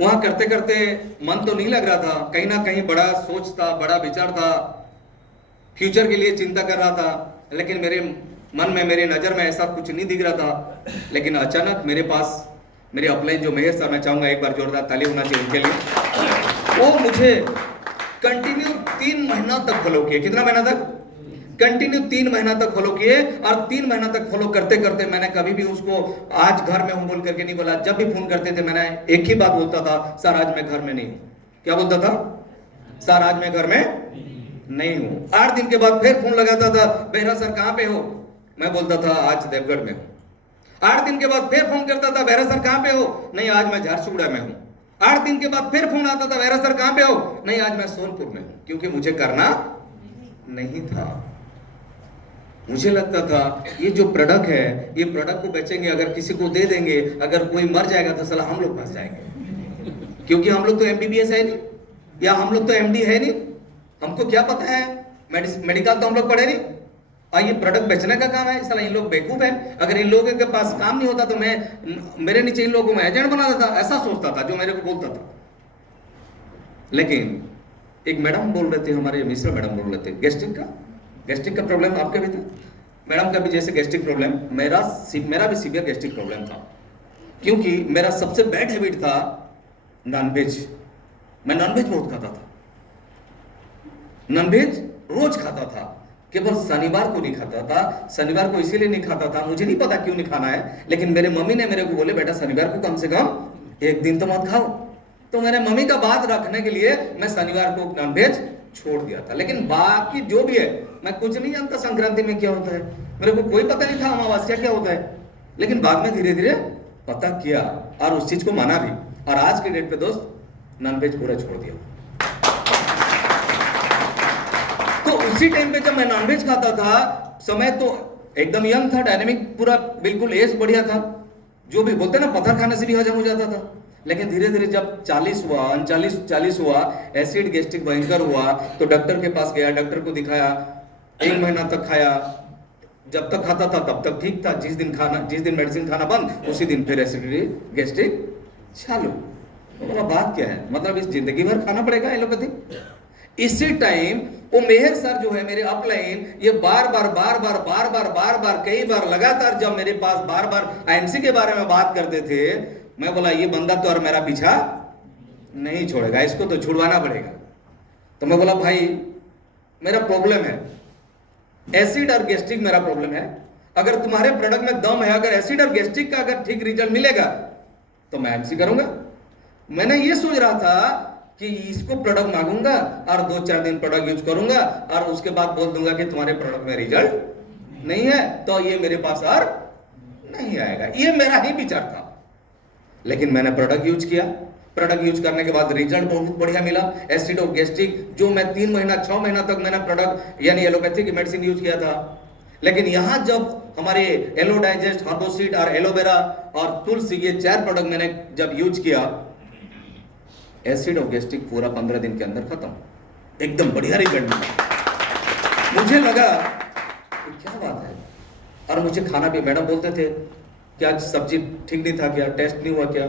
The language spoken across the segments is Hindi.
वहां करते करते मन तो नहीं लग रहा था, कहीं ना कहीं बड़ा सोच था, बड़ा विचार था, फ्यूचर के लिए चिंता कर रहा था। लेकिन मेरे मन में, मेरी नज़र में ऐसा कुछ नहीं दिख रहा था। लेकिन अचानक मेरे पास मेरे अपलाइन जो मेयर सर, मैं चाहूंगा एक बार जोरदार ताली होना चाहिए उनके लिए, वो मुझे कंटिन्यू 3 महीना तक फॉलो किए। कितना महीना तक? कंटिन्यू 3 महीना तक फॉलो किए। और 3 महीना तक फॉलो करते करते मैंने कभी भी उसको आज घर में हूं बोल करके नहीं बोला। जब भी फोन करते थे मैंने एक ही बात बोलता था, सर आज मैं घर में नहीं हूं। क्या बोलता था? सर आज मैं घर में नहीं हूं। 8 दिन के बाद फिर फोन लगाता था, बेहरा सर कहां पे हो? मैं बोलता था आज देवगढ़ में हूं। 8 दिन के बाद फिर फोन करता था, बेहरा सर कहां पे हो? नहीं आज मैं झारसुगुड़ा में हूं। 8 दिन के बाद फिर फोन आता था, बेहरा सर कहां पे हो? नहीं आज मैं सोनपुर में हूं। क्योंकि मुझे करना नहीं था। मुझे लगता था ये जो प्रोडक्ट है, ये प्रोडक्ट को बेचेंगे, अगर किसी को दे देंगे, अगर कोई मर जाएगा तो साला हम लोग फंस जाएंगे। क्योंकि हम लोग तो एमबीबीएस है नहीं, या हम लोग तो एमडी है नहीं, हमको क्या पता है, मेडिकल तो हम लोग पढ़े नहीं। और ये प्रोडक्ट बेचने का काम है, साला इन लोग बेवकूफ है। अगर इन लोगों के पास काम नहीं होता तो मैं, मेरे नीचे इन लोगों को मैं एजेंट बना देता, ऐसा सोचता था, जो मेरे को बोलता था। लेकिन एक मैडम बोल रहे थे, हमारे मिश्रा मैडम बोल रहे थे, गैस्ट्रिक का प्रॉब्लम आपके भी था। मैडम का भी जैसे गैस्ट्रिक प्रॉब्लम, मेरा भी सीवियर गैस्ट्रिक प्रॉब्लम था। क्योंकि मेरा सबसे बैड हैबिट था नॉनवेज। मैं नॉनवेज बहुत खाता था, नॉनवेज रोज खाता था, केवल शनिवार को नहीं खाता था। शनिवार को इसीलिए नहीं खाता था, मुझे नहीं पता क्यों नहीं खाना है, लेकिन मेरे मम्मी ने मेरे को बोले बेटा शनिवार को कम से कम एक दिन तो मत खाओ। तो मैंने मम्मी का बात रखने के लिए मैं शनिवार को नॉनवेज छोड़ दिया था। लेकिन बाकी जो भी है, मैं कुछ नहीं जानता संक्रांति में क्या होता है, मेरे को कोई पता नहीं था अमावस्या क्या होता है। लेकिन बाद में धीरे धीरे पता किया और उस चीज को माना भी, और आज के डेट पे दोस्त नॉनवेज पूरा छोड़ दिया। तो उसी टाइम पे जब मैं नॉनवेज खाता था, समय तो एकदम यंग था, डायनेमिक, पूरा बिल्कुल एज बढ़िया था, जो भी बोलते ना पत्थर खाने से भी हजम हो जाता था। लेकिन धीरे धीरे जब 40 हुआ, 39-40 हुआ, एसिड गैस्ट्रिक भयंकर हुआ, तो डॉक्टर के पास गया, डॉक्टर को दिखाया, 1 महीना तक खाया। जब तक खाता था तब तक ठीक था, जिस दिन मेडिसिन खाना बंद, उसी दिन फिर एसिडिटी गैस्ट्रिक चालू। तो बोला बात क्या है, मतलब इस जिंदगी भर खाना पड़ेगा एलोपैथी? इसी टाइम वो मेहर सर जो है मेरे अपलाइन, ये बार बार कई बार लगातार जब मेरे पास बार बार आईएमसी के बारे में बात करते थे, मैं बोला ये बंदा तो और मेरा पीछा नहीं छोड़ेगा, इसको तो छुड़वाना पड़ेगा। तो मैं बोला भाई मेरा प्रॉब्लम है एसिड और गैस्ट्रिक, मेरा प्रॉब्लम है। अगर तुम्हारे प्रोडक्ट में दम है, अगर एसिड और गैस्ट्रिक का अगर ठीक रिजल्ट मिलेगा तो मैं एमसी करूंगा। मैंने ये सोच रहा था कि इसको प्रोडक्ट मांगूंगा और 2-4 दिन प्रोडक्ट यूज करूंगा और उसके बाद बोल दूंगा कि तुम्हारे प्रोडक्ट में रिजल्ट नहीं है तो ये मेरे पास और नहीं आएगा। ये मेरा ही विचार था। लेकिन मैंने प्रोडक्ट यूज किया, प्रोडक्ट यूज करने के बाद रिजल्ट बहुत बढ़िया मिला। एसिड और गैस्ट्रिक जो मैं 3 महीना 6 महीना तक मैंने प्रोडक्ट यानी एलोपैथी की मेडिसिन यूज किया था। लेकिन यहां जब हमारे एलो डाइजेस्ट, हर्बोसीड और एलोवेरा और तुलसी, ये 4 प्रोडक्ट मैंने जब यूज किया, एसिड और गैस्ट्रिक पूरा 15 दिन के अंदर खत्म, एकदम बढ़िया रिजल्ट मिला। मुझे लगा क्या बात है। और मुझे खाना भी, मैडम बोलते थे क्या सब्जी ठीक नहीं था, क्या टेस्ट नहीं हुआ, क्या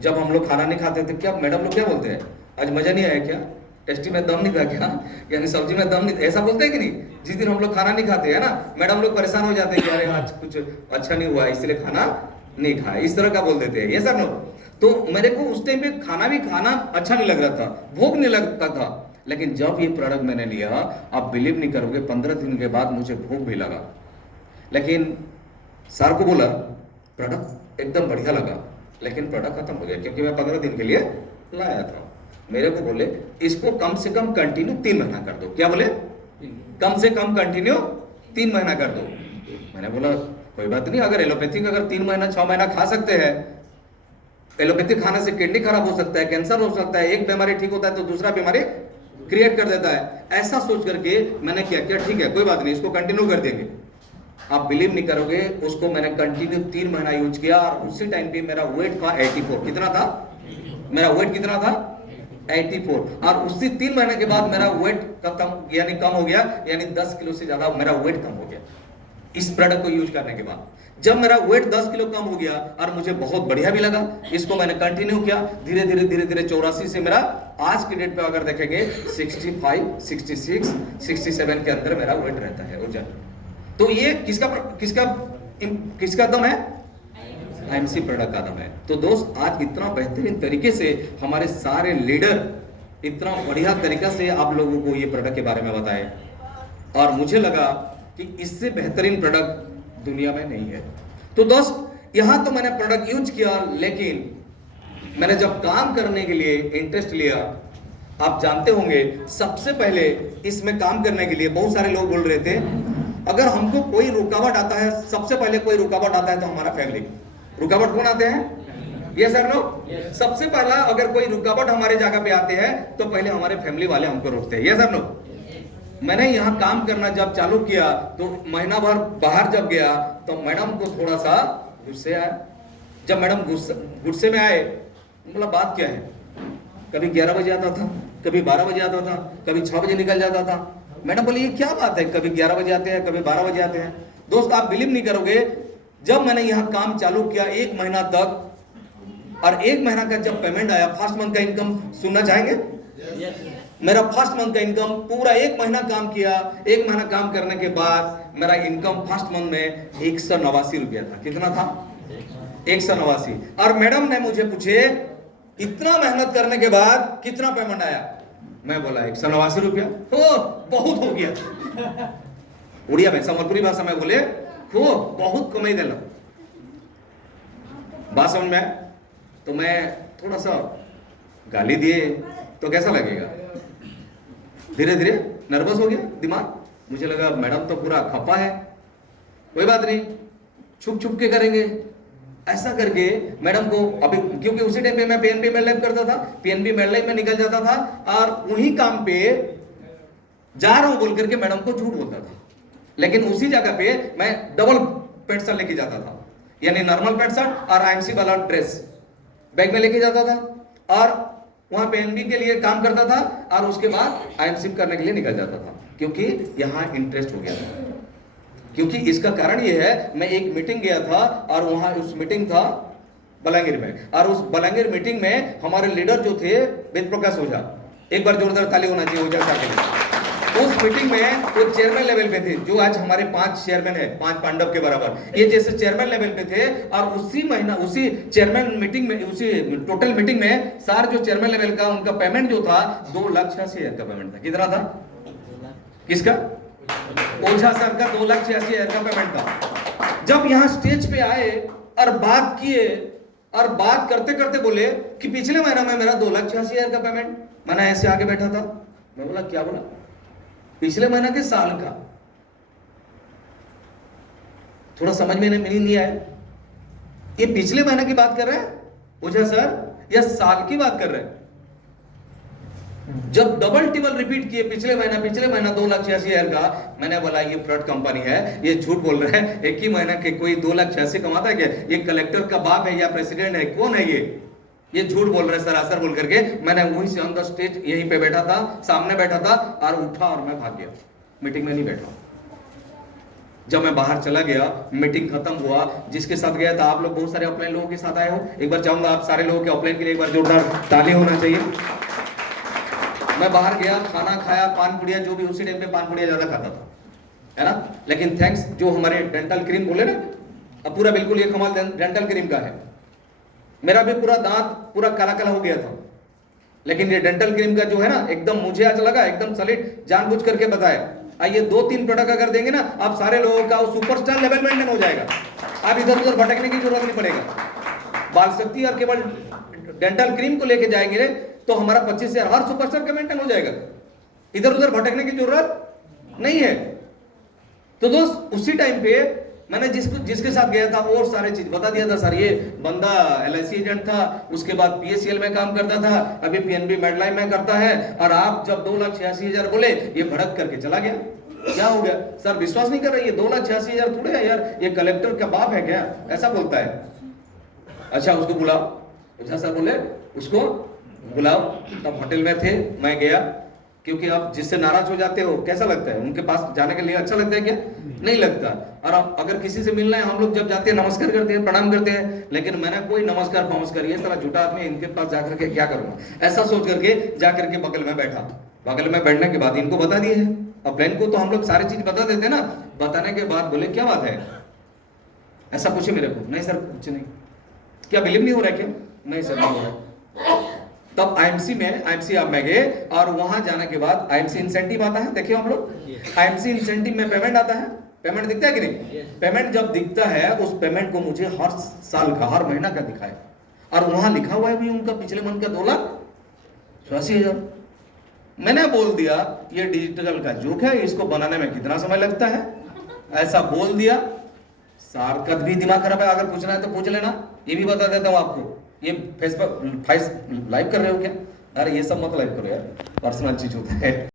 जब हम लोग खाना नहीं खाते थे, क्या मैडम लोग क्या बोलते हैं, आज मजा नहीं आया क्या, टेस्टी में दम नहीं था क्या, यानी सब्जी में दम नहीं, ऐसा बोलते हैं कि नहीं? जिस दिन हम लोग खाना नहीं खाते है ना, मैडम लोग परेशान हो जाते हैं कि अरे आज कुछ अच्छा नहीं हुआ इसलिए खाना नहीं खाया, इस तरह का बोल देते हैं ये सर लोग। तो मेरे को उस टाइम पे खाना अच्छा नहीं लग रहा था, भूख नहीं लगता था। लेकिन जब ये प्रोडक्ट मैंने लिया, आप बिलीव नहीं करोगे, 15 दिन के बाद मुझे भूख भी लगा। लेकिन सर को बोला प्रोडक्ट एकदम बढ़िया लगा, लेकिन प्रोडक्ट खत्म हो गया क्योंकि मैं 15 दिन के लिए लाया था। मेरे को बोले इसको कम से कम कंटिन्यू 3 महीना कर दो। क्या बोले? कम से कम कंटिन्यू 3 महीना कर दो। मैंने बोला कोई बात नहीं, अगर एलोपैथिक अगर 3 महीना 6 महीना खा सकते हैं, एलोपैथिक खाने से किडनी खराब हो सकता है, कैंसर हो सकता है, एक बीमारी ठीक होता है तो दूसरा बीमारी क्रिएट कर देता है, ऐसा सोच करके मैंने क्या किया, ठीक है कोई बात नहीं इसको कंटिन्यू कर देंगे। आप बिलीव नहीं करोगे, उसको मैंने कंटिन्यू 3 महीना यूज किया और उसी टाइम पे मेरा वेट था 84। कितना था मेरा वेट? कितना था? 84। और उसी 3 महीने के बाद मेरा वेट खत्म यानी कम हो गया, यानी 10 किलो से ज्यादा मेरा वेट कम हो गया इस प्रोडक्ट को यूज करने के बाद। जब मेरा वेट 10 किलो कम हो गया और मुझे बहुत बढ़िया भी लगा, इसको मैंने कंटिन्यू किया, धीरे धीरे 84 से मेरा आज की डेट पे अगर देखेंगे 65, 66, 67 के अंदर मेरा वेट रहता है वजन। तो ये किसका दम है? आईएमसी प्रोडक्ट का दम है। तो दोस्त आज इतना बेहतरीन तरीके से हमारे सारे लीडर इतना बढ़िया तरीका से आप लोगों को ये प्रोडक्ट के बारे में बताए, और मुझे लगा कि इससे बेहतरीन प्रोडक्ट दुनिया में नहीं है। तो दोस्त यहां तो मैंने प्रोडक्ट यूज किया, लेकिन मैंने जब काम करने के लिए इंटरेस्ट लिया, आप जानते होंगे सबसे पहले इसमें काम करने के लिए बहुत सारे लोग बोल रहे थे अगर हमको कोई रुकावट आता है, सबसे पहले कोई रुकावट आता है तो हमारा फैमिली। रुकावट कौन आते हैं? ये सर लोग सबसे पहला अगर कोई रुकावट हमारे जगह पे आते हैं तो पहले हमारे फैमिली वाले हमको रोकते हैं। ये सर लोग मैंने यहाँ काम करना जब चालू किया तो महीना भर बाहर जब गया तो मैडम को थोड़ा सा गुस्से आया। जब मैडम गुस्से में आए, मतलब बात क्या है, कभी 11 बजे आता था, कभी 12 बजे आता था, कभी 6 बजे निकल जाता था। मैडम बोली ये क्या बात है, कभी 11 बजे आते हैं, कभी 12 बजे आते हैं। दोस्त आप बिलीव नहीं करोगे, जब मैंने यहाँ काम चालू किया 1 महीना तक, और 1 महीना का जब पेमेंट आया, फर्स्ट मंथ का इनकम सुनना चाहेंगे? मेरा फर्स्ट मंथ का इनकम, पूरा 1 महीना काम किया, 1 महीना काम करने के बाद मेरा इनकम फर्स्ट मंथ में 189 रुपया था। कितना था? 189। और मैडम ने मुझे पूछे इतना मेहनत करने के बाद कितना पेमेंट आया? मैं बोला 189 रुपया। हो बहुत हो गया। उड़िया में संबलपुरी भाषा में बोले हो बहुत कमाई देना। बात समझ में आया? तो मैं थोड़ा सा गाली दिए तो कैसा लगेगा? धीरे धीरे नर्वस हो गया दिमाग, मुझे लगा मैडम तो पूरा खपा है, कोई बात नहीं, छुप छुप के करेंगे। ऐसा करके मैडम को, अभी क्योंकि उसी टाइम पे मैं पीएनबी मेडलाइन करता था, पीएनबी मेडलाइन में निकल जाता था और वही काम पे जा रहा हूं बोल करके मैडम को झूठ बोलता था। लेकिन उसी जगह पे मैं डबल पैंट शर्ट लेके जाता था, यानी नॉर्मल पैंट शर्ट और आईएमसी वाला ड्रेस बैग में लेके जाता था और वहां पीएनबी के लिए काम करता था और उसके बाद आईएमसी करने के लिए निकल जाता था, क्योंकि यहां इंटरेस्ट हो गया था। क्योंकि इसका कारण ये है, मैं एक मीटिंग गया था और वहां उस मीटिंग था बलांगीर में, और उस बलांगीर मीटिंग में हमारे लीडर जो थे वेद प्रकाश ओझा, एक बार जोरदार ताली होना चाहिए ओझा साहब के लिए। उस मीटिंग में वो चेयरमैन लेवल पे थे, जो आज हमारे 5 चेयरमैन है, 5 पांडव के बराबर, ये जैसे चेयरमैन लेवल पे थे। और उसी चेयरमैन मीटिंग में, उसी टोटल मीटिंग में सार जो चेयरमैन लेवल का उनका पेमेंट जो था 2,86,000 का पेमेंट था। कितना था? किसका? ओझा सर का 2,86,000 का पेमेंट था। जब यहाँ स्टेज पे आए और बात किए और बात करते करते बोले कि पिछले महीना में मेरा 2,86,000 का पेमेंट, मैंने ऐसे आगे बैठा था, मैं बोला क्या बोला? पिछले महीना के साल का। थोड़ा समझ में नहीं आया, ये पिछले महीने की बात कर रहे हैं ओझा सर या साल की बात कर रहे हैं? जब डबल टिबल रिपीट किए पिछले महीना 2,86,000 का, मैंने बोला ये फ्रॉड कंपनी है, ये झूठ बोल रहे हैं। एक ही महीना के कोई 2,86,000 कमाता है क्या? ये कलेक्टर का बाप है या प्रेसिडेंट है? कौन है ये झूठ बोल रहे हैं सरासर बोल करके। मैंने वहीं से ऑन द स्टेज यहीं पे बैठा था, सामने बैठा था और उठा और मैं भाग गया, मीटिंग में नहीं बैठा। जब मैं बाहर चला गया, मीटिंग खत्म हुआ, जिसके साथ गया था, आप लोग बहुत सारे ऑफलाइन लोगों के साथ आए हो, एक बार चाहूंगा आप सारे लोगों के ऑफलाइन के लिए एक बार जोरदार ताली होना चाहिए। मैं बाहर गया, खाना खाया, पान पुड़िया, जो भी उसी टाइम पे पान पुड़िया ज्यादा खाता था, है ना। लेकिन थैंक्स जो हमारे डेंटल क्रीम बोले ना, अब पूरा बिल्कुल ये कमाल डेंटल क्रीम का है। मेरा भी पूरा दांत पूरा काला काला हो गया था, लेकिन ये डेंटल क्रीम का जो है ना, एकदम मुझे आज लगा एकदम सॉलिड, जानबूझ करके बताया। ये 2-3 प्रोडक्ट अगर देंगे ना, आप सारे लोगों का सुपरस्टार लेवल मेंटेन हो जाएगा। आप इधर उधर भटकने की जरूरत नहीं पड़ेगा। बाल शक्ति और केवल डेंटल क्रीम को लेके जाएंगे तो हमारा 25,000 हर सुपरस्टार का मेंटेन हो जाएगा, इधर उधर भटकने की जरूरत नहीं है। तो दोस्त उसी टाइम पे मैंने जिसके साथ गया था और सारे चीज बता दिया था। सर ये बंदा LIC एजेंट था, उसके बाद PACL में काम करता था, अभी PNB मेडलाइन में करता है, और आप जब 2,86,000 बोले, ये भड़क करके चला गया। क्या हो गया सर? विश्वास नहीं कर रहे, ये 2,86,000 थोड़े है यार, ये कलेक्टर का बाप है क्या? ऐसा बोलता है। अच्छा उसको बुलाओ। अच्छा सर बोले उसको बुलाओ। तब होटल में थे, मैं गया, क्योंकि आप जिससे नाराज हो जाते हो कैसा लगता है, उनके पास जाने के लिए अच्छा लगता है क्या? नहीं लगता। और अगर किसी से मिलना है, हम लोग जब जाते हैं नमस्कार करते हैं, प्रणाम करते हैं, लेकिन मैंने कोई नमस्कार नमस्कार, ये सारा झूठा आदमी, इनके पास जाकर के क्या करूंगा, ऐसा सोच करके जाकर के बगल में बैठा। बगल में बैठने के बाद इनको बता दिए है। अब बहन को तो हम लोग सारी चीज बता देते ना, बताने के बाद बोले क्या बात है, ऐसा पूछे मेरे को, नहीं सर कुछ नहीं। क्या बिलीव नहीं हो रहा है क्या? नहीं सर नहीं हो रहा। तब आईएमसी में गए, और वहां जाने के बाद आईएमसी इंसेंटिव आता है, देखिए हम लोग आईएमसी इंसेंटिव में पेमेंट आता है, पेमेंट दिखता है कि नहीं? पेमेंट जब दिखता है, उस पेमेंट को मुझे हर साल का, हर महीना का दिखाए, और वहां लिखा हुआ है भी उनका पिछले मंथ का 2,84,000। मैंने बोल दिया ये डिजिटल का जोक है, इसको बनाने में कितना समय लगता है, ऐसा बोल दिया। सारकत भी दिमाग खराब है, अगर पूछना है तो पूछ लेना, ये भी बता देता हूं आपको। ये फेसबुक लाइव कर रहे हो क्या? अरे ये सब मत लाइव करो यार, पर्सनल चीज होता है।